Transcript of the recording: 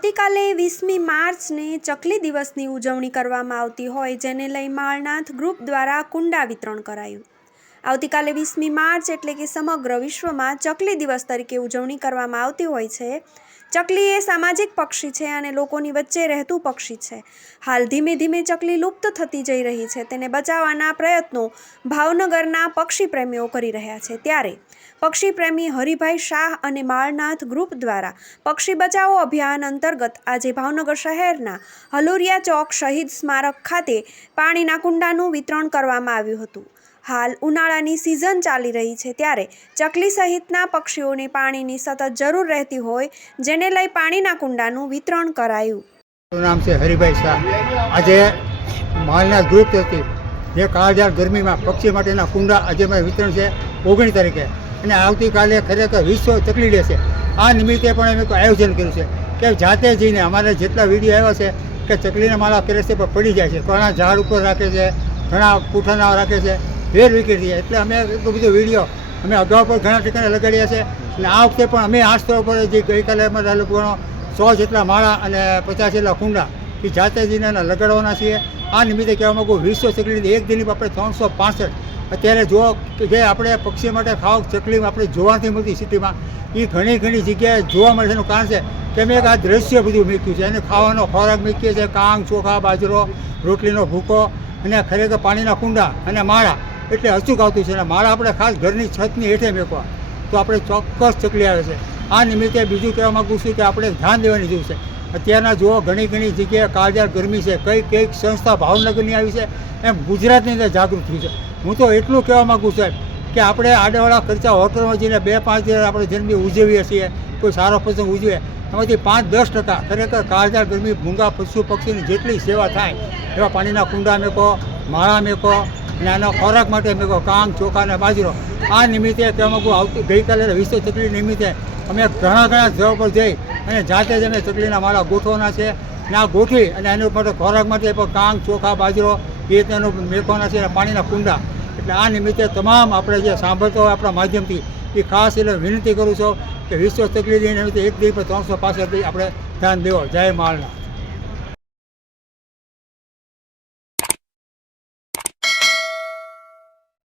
આવતીકાલે 20મી માર્ચને ચકલી દિવસની ઉજવણી કરવામાં આવતી હોય, જેને લઈ માળનાથ ગ્રુપ દ્વારા કુંડા વિતરણ કરાયું। આવતીકાલે 20મી માર્ચ એટલે કે સમગ્ર વિશ્વમાં ચકલી દિવસ તરીકે ઉજવણી કરવામાં આવતી હોય છે। ચકલી એ સામાજિક પક્ષી છે અને લોકોની વચ્ચે રહેતું પક્ષી છે। હાલ ધીમે ધીમે ચકલી લુપ્ત થતી જઈ રહી છે, તેને બચાવવાના પ્રયત્નો ભાવનગરના પક્ષી પ્રેમીઓ કરી રહ્યા છે। ત્યારે પક્ષી પ્રેમી હરિભાઈ શાહ અને માળનાથ ગ્રુપ દ્વારા પક્ષી બચાવો અભિયાન અંતર્ગત આજે ભાવનગર શહેરના હલુરિયા ચોક શહીદ સ્મારક ખાતે પાણીના કુંડાનું વિતરણ કરવામાં આવ્યું હતું। હાલ ઉનાળાની સિઝન ચાલી રહી છે, ત્યારે ચકલી સહિતના પક્ષીઓને પાણીની સતત જરૂર રહેતી હોય, જેને લઈ પાણીના કુંડાનું વિતરણ કરાયું। મારું નામ છે હરિભાઈ શાહ। આજે માળનાથ ગ્રુપ તરફથી જે કાળઝાળ ગરમીમાં પક્ષી માટેના કુંડા આજે મેં વિતરણ છે 19 તારીખે, અને આવતીકાલે ખરેખર વિશ્વ ચકલી ડે છે। આ નિમિત્તે પણ અમે આયોજન કર્યું છે કે જાતે જઈને અમારે જેટલા વિડીયો આવ્યા છે કે ચકલીના માળા કેરેસ્તે પર પડી જાય છે, ઘણા ઝાડ ઉપર રાખે છે, ઘણા પૂઠાના રાખે છે, વેર વિખેરી છે। એટલે અમે એટલો બધો વિડીયો અમે અગાઉ પણ ઘણા ઠેકાણે લગાડ્યા છે, અને આ વખતે પણ અમે આ સ્થળ પર જે ગઈકાલે અમારા લોકોનો 100 જેટલા માળા અને 50 જેટલા કુંડા એ જાતે જઈને લગાડવાના છીએ। આ નિમિત્તે કહેવા માગું, વિશ્વ ચકલી એક દિન આપણે 365 અત્યારે જો જે આપણે પક્ષી માટે ખાવ ચકલી આપણે જોવા નથી મળતી સિટીમાં, એ ઘણી જગ્યાએ જોવા મળે છે। એનું કારણ છે કે અમે આ દ્રશ્ય બધું મૂક્યું છે, અને ખાવાનો ખોરાક મૂકીએ છીએ, કાંગ, ચોખા, બાજરો, રોટલીનો ભૂકો, અને ખરેખર પાણીના કુંડા અને માળા એટલે અચૂક આવતું છે। અને માળા આપણે ખાસ ઘરની છતની હેઠે મૂકવા તો આપણે ચોક્કસ ચકલી આવે છે। આ નિમિત્તે બીજું કહેવા માગું છું કે આપણે ધ્યાન દેવાની જરૂર છે। અત્યારના જુઓ ઘણી જગ્યાએ કાળઝાળ ગરમી છે, કઈક સંસ્થા ભાવનગરની આવી છે, એમ ગુજરાતની અંદર જાગૃત થયું છે। હું તો એટલું કહેવા માગું સાહેબ કે આપણે આડેવાળા ખર્ચા હોટલમાં જઈને 2-5 દિવસ આપણે જન્મી ઉજવીએ છીએ, કોઈ સારો પ્રસંગ ઉજવે, એમાંથી 5-10% ખરેખર કાળઝાળ ગરમી મૂંગા પશુ પક્ષીની જેટલી સેવા થાય એવા પાણીના કુંડા મેકો, માળા મેકો, અને આનો ખોરાક માટે મેકો, કાંગ, ચોખા અને બાજરો। આ નિમિત્તે કહેવા માગું, ગઈકાલે વિશ્વ ચકલી નિમિત્તે અમે ઘણા જગ્યા પર જઈ અને જાતે જ અમે ચકલીના માળા ગોઠવવાના છે, અને આ ગોઠવી અને એના માટે ખોરાક માટે કાંગ, ચોખા, બાજરો એ તેનો મેકવાના છે, અને પાણીના કુંડા। એટલે આ નિમિત્તે તમામ આપણે જે સાંભળતો હોય આપણા માધ્યમથી એ ખાસ એટલે વિનંતી કરું છું કે વિશ્વ ચકલી નિમિત્તે એક દિવસ 365 આપણે ધ્યાન દેવો। જય માળનાથ।